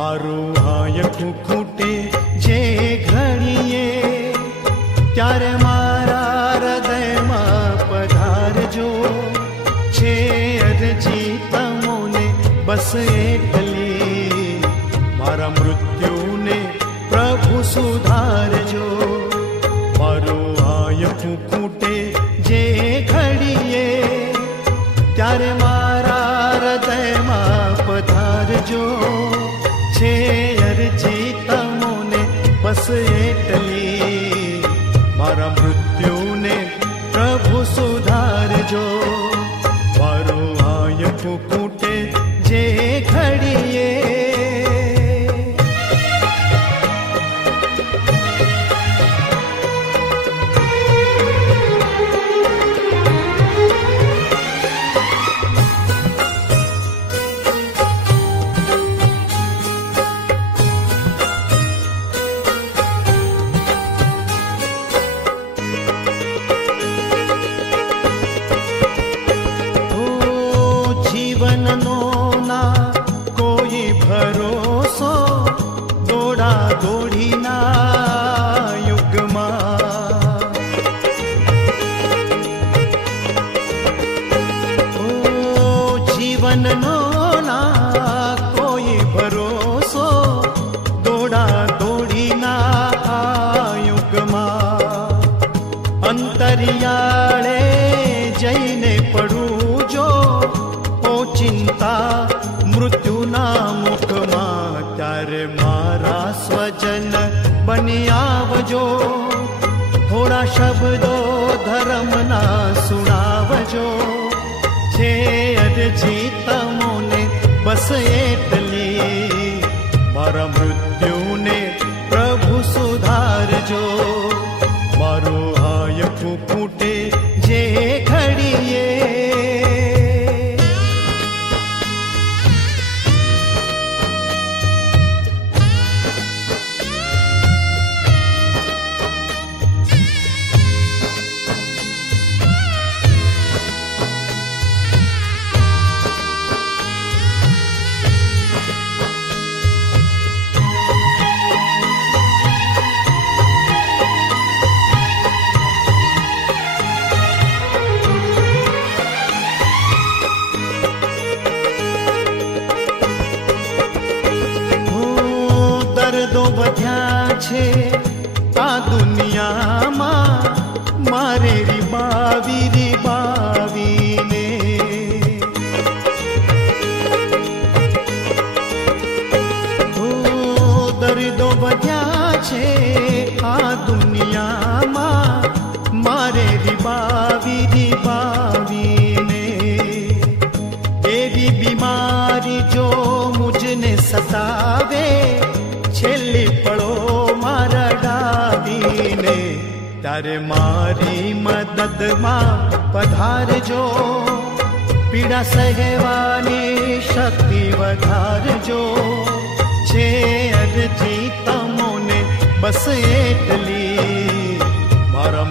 મારું હાયકું ખૂટે જે ઘડીએ, ત્યારે મારા હૃદયમાં પધારજો. છે અરજી તમોને બસ એટલી, મારા મૃત્યુને પ્રભુ સુધારજો. મારું હાયકું ખૂટે જે ઘડીએ, ત્યારે મારા હૃદયમાં પધારજો. છે અરજી તમોને બસ એટલી, મારા મૃત્યુને પ્રભુ સુધારજો. મારું હાયકું ખૂટે જે ઘડીએ. અંતરિયાળે જઈને પડું જો ઓચિંતા મૃત્યુના મુખમાં, ત્યારે મારા સ્વજન બની આવજો. થોડા શબ્દો ધર્મના સુણાવજો. છે અરજી તમોને બસ એટલી, મારા મૃત્યુને પ્રભુ સુધારજો. મારું હાયકું ખૂટે જે ઘડીએ. દર્દો વધ્યા છે આ દુનિયામાં, મારે રીબાવીને. દર્દો વધ્યા છે આ દુનિયામાં, મારે રીબાવીને. એવી બીમારી જો મુझને સતાવે, છેલ્લી પળો મારા ડાવીને, ત્યારે મારી મદદમાં પધારજો. પીડા સહેવાની શક્તિ વધારજો. છે અરજી તમોને બસ એટલી, મારા